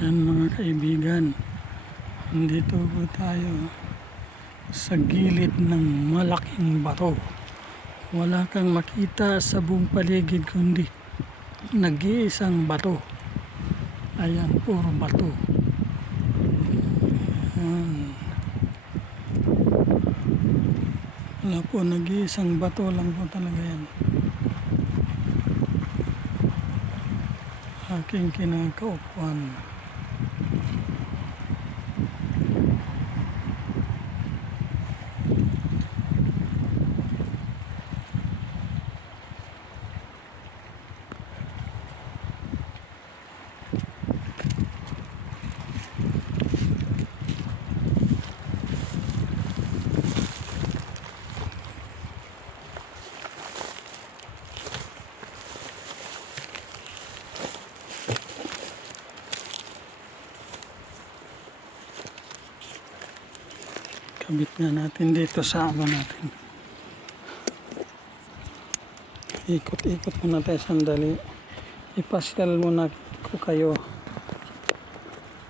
Yan mga kaibigan, dito po tayo sa gilid ng malaking bato. Wala kang makita sa buong paligid kundi nag-iisang bato. Ayan, puro bato. Ayan. Wala po, nag-iisang bato lang po talaga yan. Aking kinakaupuan. Kabit nga natin dito sa ama natin. Ikot-ikot muna tayo sandali. Ipasyal muna ko kayo